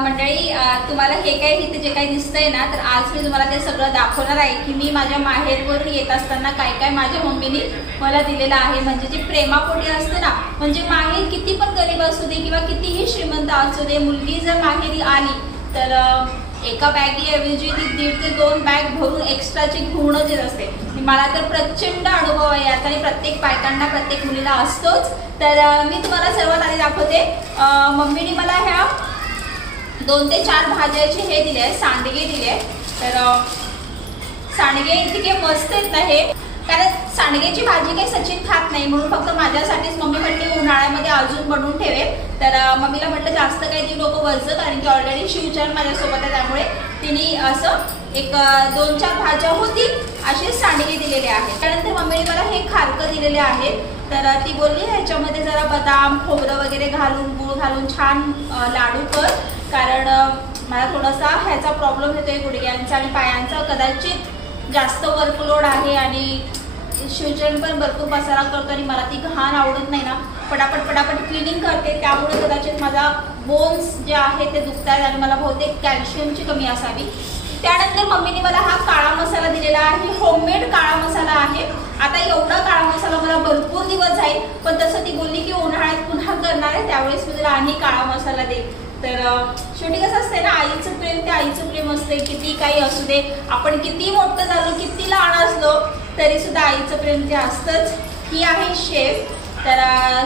मंडळी, तुम्हाला हे काय इथे जे काही दिसतंय ना, तर आज मी तुम्हाला ते सगळं दाखवणार आहे की मी माझ्या माहेरवरून येत असताना काय काय माझ्या मम्मीने मला दिलेलं आहे. म्हणजे जी प्रेमापोटी असते ना, म्हणजे माहेर किती पण गरीब असू दे किंवा कितीही श्रीमंत असू दे, मुलगी जर माहेरी आली तर एका बॅगीऐवजी ती 1.5 ते 2 बॅग भरून एक्स्ट्राची घेऊनच येत असते. मला तर प्रचंड अनुभव आहे याचा आणि प्रत्येक बायकांना, प्रत्येक मुलीला असतोच. तर मी तुम्हाला सर्वात आधी दाखवते. मम्मीने मला ह्या 2 ते 4 भाज्याचे हे दिले आहे, सांडगे दिले आहे. तर सांडगे इतके मस्त आहेत ना हे, कारण सांडग्याची भाजी काही सचिन खात नाही म्हणून फक्त माझ्यासाठीच मम्मी म्हटली उन्हाळ्यामध्ये अजून बनवून ठेवेल. तर मम्मीला म्हटलं जास्त काही ती लोक वरचं, कारण की ऑलरेडी शिवचरण माझ्यासोबत आहे, त्यामुळे तिने असं एक 2-4 भाज्या होतील असे सांडगे दिलेले आहेत. त्यानंतर मम्मीने मला हे खारकं दिलेले आहेत. तर ती बोलली ह्याच्यामध्ये जरा बदाम खोबरं वगैरे घालून, गूळ घालून छान लाडू कर, कारण मला थोडासा ह्याचा प्रॉब्लेम येतोय गुडघ्यांचा आणि पायांचा. कदाचित जास्त वर्कलोड आहे आणि शिवचरण पण भरपूर पसारा करतो आणि मला ती घाण आवडत नाही ना, पटापट क्लिनिंग करते, त्यामुळे कदाचित माझा बोन्स जे आहे ते दुखतात आणि मला बहुतेक कॅल्शियमची कमी असावी. त्यानंतर मम्मीने मला हा काळा मसाला दिलेला आहे, होममेड काळा मसाला आहे. आता एवढा काळा मसाला मला भरपूर दिवस जाईल, पण तसं ती बोलली की उन्हाळ्यात पुन्हा करणार आहे, त्यावेळेस मी तुला आणि काळा मसाला दे. तर शेवटी कसं असते ना, आईचं प्रेम ते आईचं प्रेम असते. किती काही असू दे, आपण किती मोठं झालो, किती लहान असलो तरी सुद्धा आईचं प्रेम ते असतंच. ही आहे शेव. तर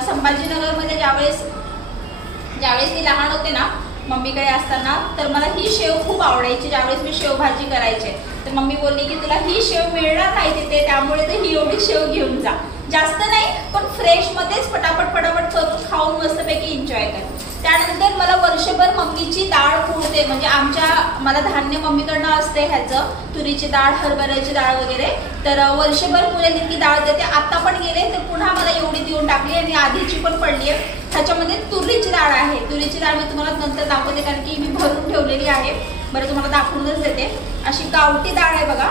संभाजीनगरमध्ये ज्यावेळेस मी लहान होते ना, मम्मीकडे असताना, तर मला ही शेव खूप आवडायची. ज्यावेळेस मी शेवभाजी करायचे तर मम्मी बोलली की तुला ही शेव मिळणार नाही तिथे, त्यामुळे तर ही एवढी शेव घेऊन जा. जास्त नाही, पण फ्रेशमध्येच पटापट करून खाऊन मस्तपैकी एन्जॉय कर. त्यानंतर मला वर्षभर मम्मीची डाळ पुरते, म्हणजे मला धान्य मम्मीकडनं असते, ह्याचं तुरीची डाळ, हरभऱ्याची डाळ वगैरे. तर वर्षभर पुरेल इतकी डाळ देते. आता पण गेले तर पुन्हा मला एवढी देऊन टाकली आणि आधीची पण पडली आहे. ह्याच्यामध्ये तुरीची डाळ आहे. तुरीची डाळ मी तुम्हाला नंतर दाखवते, कारण की मी भरून ठेवलेली आहे. बरं, तुम्हाला दाखवूनच देते. अशी गावठी डाळ आहे बघा.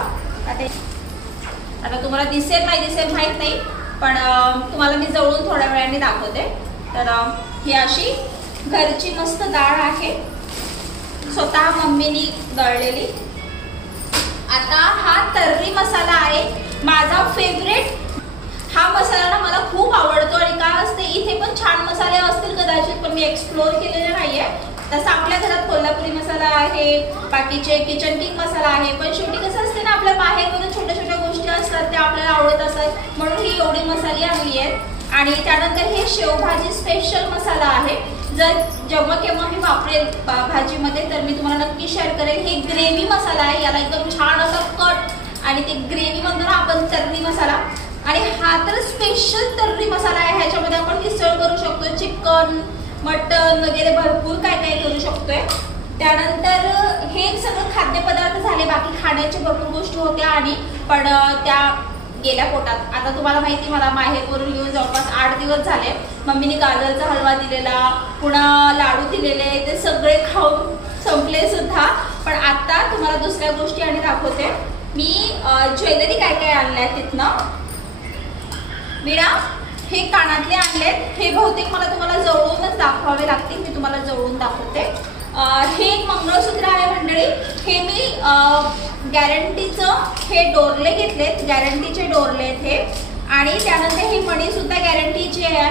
आता तुम्हाला दिसेल माहीत नाही, पण तुम्हाला मी जवळून थोड्या वेळाने दाखवते. तर ही अशी घरची मस्त डाळ आहे, स्वतः मम्मीनी दळलेली. आता हा तर्री मसाला आहे, माझा फेवरेट. हा मसाला ना मला खूप आवडतो आणि काय असते, इथे पण छान मसाले असतील कदाचित, पण मी एक्सप्लोर केलेले नाहीये. तसं आपल्या घरात कोल्हापुरी मसाला आहे, बाकीचे किचन किंग मसाला आहे, पण शेवटी कसं असते ना, आपल्या बाहेरमध्ये छोट्या छोट्या गोष्टी असतात त्या आपल्याला आवडत असतात, म्हणून ही एवढी मसाले आणली आहेत. आणि त्यानंतर हे शेवभाजी स्पेशल मसाला आहे. जर जेव्हा केव्हा मी वापरेल भाजीमध्ये तर मी तुम्हाला नक्की शेअर करेल. हे ग्रेव्ही मसाला आहे, याला एकदम छान असा कट, आणि ते ग्रेव्ही म्हणतो ना आपण, तर्री मसाला. आणि हा तर स्पेशल तर्री मसाला आहे. ह्याच्यामध्ये आपण मिसळ करू शकतो, चिकन, मटन वगैरे भरपूर काय काय करू शकतोय. त्यानंतर हे सगळं खाद्यपदार्थ झाले, बाकी खाण्याच्या भरपूर गोष्टी होत्या आणि पण त्या गेल्या पोटात. आता तुम्हाला माहिती, मला माहेरवरून येऊन जवळपास 8 दिवस झाले. मम्मीने गाजरचा हलवा दिलेला, पुन्हा लाडू दिलेले, ते सगळे खाऊन संपले सुद्धा. पण आता तुम्हाला दुसऱ्या गोष्टी आणि दाखवते. मी ज्वेलरी काय काय आणल्या तिथनं. विडा, हे कानातले आणलेत. हे बहुतेक मला तुम्हाला जवळूनच दाखवावे लागतील, मी तुम्हाला जवळून दाखवते. हे एक मंगळसूत्र आहे मंडळी. हे मी गॅरंटीचं हे डोरले घेतलेत, गॅरंटीचे डोरले आहेत हे. आणि त्यानंतर ही मणी सुद्धा गॅरंटीची आहे,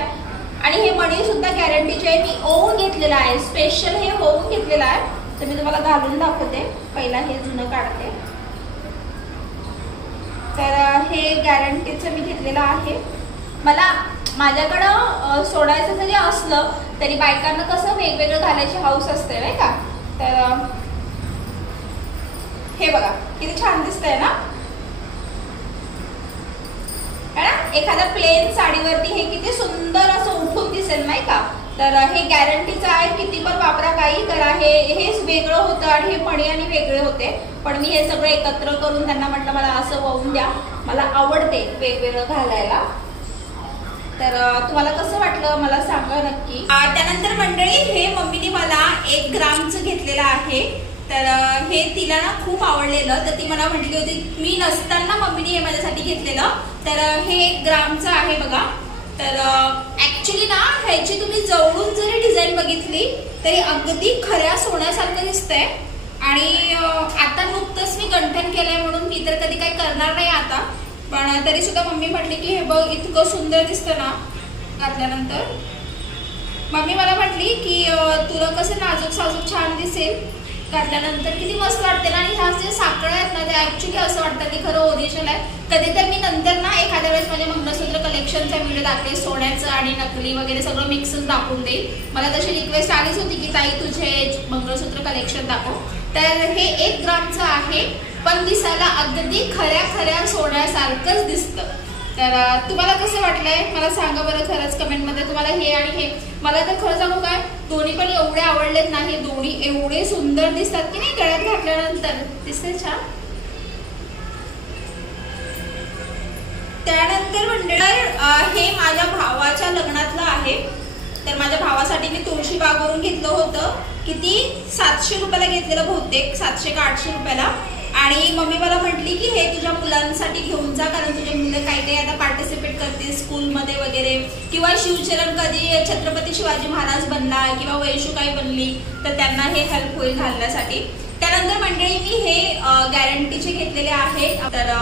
आणि हे मणी सुद्धा गॅरंटीचे आहे. मी ओवून घेतलेलं आहे, स्पेशल हे ओवून घेतलेलं आहे. तर मी तुम्हाला घालून दाखवते. पहिला हे जुनं काढते. तर हे गॅरंटीचं मी घेतलेलं आहे. मला माझ्याकडं सोडायचं जरी असलं तरी बायकांना कसं वेगवेगळं घालायची हौस असते नाही का. तर हे बघा किती छान दिसतंय ना. एखाद्या प्लेन साडीवरती हे किती सुंदर असं उठून दिसेल नाही का. तर हे गॅरंटीचं आहे, किती पण वापरा, काही करा. हेच वेगळं होतं आणि हे मणी आणि वेगळे होते, पण मी हे सगळं एकत्र करून त्यांना म्हटलं मला असं वाहून द्या, मला आवडते वेगवेगळं घालायला. तर तुम्हाला कसं वाटलं मला सांगा नक्की। त्यानंतर मंडळी हे मम्मीने मला 1 ग्रामचं घेतलेलं आहे। तर हे तिला ना खूप आवडलेलं, तर ती मला म्हटली होती, मी नसताना मम्मीने हे माझ्यासाठी घेतलेलं। तर हे 1 ग्रामचं आहे बघा। तर ऍक्च्युली ना ह्याची तुम्ही जवळून जरी डिझाईन बघितली तरी अगदी खऱ्या सोन्यासारखं दिसतंय। आणि आता नुकतंच मी गंठण केलंय म्हणून मी तर कधी काही करणार नाही आता, पण तरी सुद्धा मम्मी म्हटली की हे बघ इतकं सुंदर दिसतं ना घातल्यानंतर। मम्मी मला म्हटली की तुला कसं नाजूक साजूक छान दिसेल घातल्यानंतर, किती मस्त वाटते ना। आणि ह्या जे साखळ्या आहेत ना ते ऍक्च्युली असं वाटतं की खरं ओरिजिनल आहे। कधी तर मी नंतर ना एखाद्या वेळेस माझ्या मंगळसूत्र कलेक्शनचा व्हिडिओ दाखवेल, सोन्याचं आणि नकली वगैरे सगळं मिक्सच दाखवून देईल। मला तशी रिक्वेस्ट आलीच होती की ताई तुझे मंगळसूत्र कलेक्शन दाखव। तर हे 1 ग्रामचं आहे, पण दिसायला अगदी खऱ्या सोन्यासारखंच दिसतं। तर तुम्हाला कसं वाटलंय मला सांगा बरं खरंच कमेंटमध्ये। तुम्हाला हे आणि हे, मला तर खरं सांगू काय, दोन्ही पण एवढे आवडलेत ना। हे दोन्ही एवढे सुंदर दिसतात की नाही गळ्यात घातल्यानंतर, दिसते छान। त्यानंतर मंडळी हे माझ्या भावाच्या लग्नातलं आहे। तर माझ्या भावासाठी मी तुळशीबागवरून घेतलं होतं, किती 700 रुपयाला घेतलेलं बहुतेक, 700 का 800 रुपयाला। आणि मम्मी मला म्हटली की हे तुझ्या मुलांसाठी घेऊन जा, कारण तुझे मुलं काही आता पार्टिसिपेट करतील स्कूलमध्ये वगैरे, किंवा शिवचरण कधी छत्रपती शिवाजी महाराज बनला किंवा वैशू काही बनली तर त्यांना हे हेल्प होईल घालण्यासाठी। त्यानंतर मंडळी मी हे गॅरंटीचे घेतलेले आहे। तर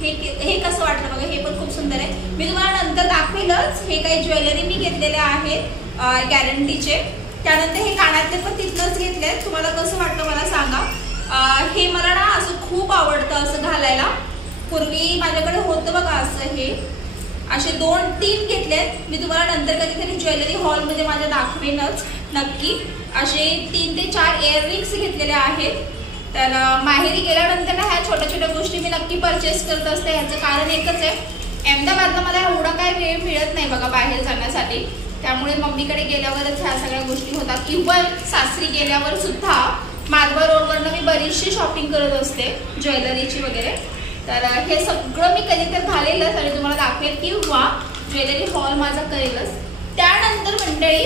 हे कसं वाटलं बघा, हे पण खूप सुंदर आहे। मी तुम्हाला नंतर दाखवेलच। हे काही ज्वेलरी मी घेतलेले आहेत गॅरंटीचे। त्यानंतर हे कानातले पण तिथलंच घेतले। तुम्हाला कसं वाटतं मला सांगा। हे मला ना असं खूप आवडतं असं घालायला। पूर्वी माझ्याकडे होतं बघा असं, हे असे 2-3 घेतलेत। मी तुम्हाला नंतर कधीतरी ज्वेलरी हॉलमध्ये माझ्या दाखवेनच नक्की। असे 3 ते 4 इयररिंग्स घेतलेले आहेत। तर माहेरी गेल्यानंतर ना ह्या छोट्या गोष्टी मी नक्की परचेस करत असते। ह्याचं कारण एकच आहे, अहमदाबादला मला एवढा काय वेळ मिळत नाही बघा बाहेर जाण्यासाठी, त्यामुळे मम्मीकडे गेल्यावरच ह्या सगळ्या गोष्टी होतात। इव्हन सासरी गेल्यावर सुद्धा माधवा रोडवरनं मी बरीचशी शॉपिंग करत असते ज्वेलरीची वगैरे। तर हे सगळं मी कधी तर घालेलच आणि तुम्हाला दाखवेल किंवा ज्वेलरी हॉल माझा करेलच। त्यानंतर मंडळी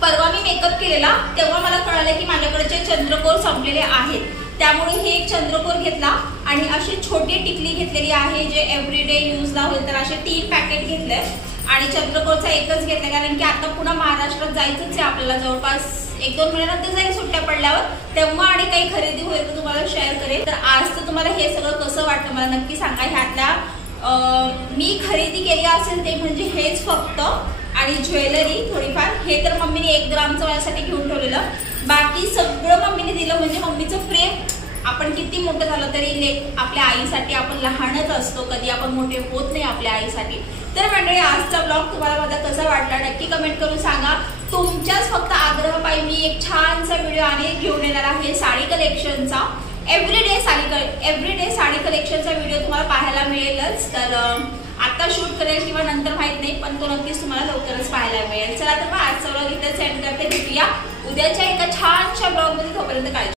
परवा मी मेकअप केलेला तेव्हा मला कळालं की माझ्याकडचे चंद्रकोर संपलेले आहेत, त्यामुळे हे एक चंद्रकोर घेतला आणि अशी छोटी टिकली घेतलेली आहे जे एव्हरीडे यूजला होईल। तर असे 3 पॅकेट घेतले आणि चंद्रकोरचा एकच घेतला, कारण की आता पुन्हा महाराष्ट्रात जायचंच आहे आपल्याला, जवळपास 1-2 महिन्यानंतर जाईल सुट्ट्या पडल्यावर, तेव्हा आणि काही खरेदी होईल तर तुम्हाला शेअर करेल। तर आज तर तुम्हाला हे सगळं कसं वाटतं मला नक्की सांगा। ह्यातल्या मी खरेदी केली असेल ते म्हणजे हेच फक्त, आणि ज्वेलरी थोडीफार, हे तर मम्मीने 1 ग्रामचं माझ्यासाठी घेऊन ठेवलेलं। बाकी सगळं मम्मीने दिलं, म्हणजे मम्मीचं प्रेम। आपण किती मोठं झालं तरी आपल्या आईसाठी आपण लहानच असतो, कधी आपण मोठे होत नाही आपल्या आईसाठी। तर मंडळी आजचा ब्लॉग तुम्हाला माझा कसा वाटला नक्की कमेंट करून सांगा। तुमच्याच फक्त आग्रहापायी मी एक छानसा व्हिडिओ आणि घेऊन येणार आहे साडी कलेक्शनचा। एव्हरीडे साडी कलेक्शनचा व्हिडिओ तुम्हाला पाहायला मिळेलच। तर आता शूट करेल किंवा नंतर माहित नाही, पण तो नक्कीच तुम्हाला लवकरच पाहायला मिळेल। चला तर मग आजचा व्लॉग इथेच एंड करते, भेटूया उद्याच्या एका छानशा ब्लॉग मध्ये। तोपर्यंत काळजी।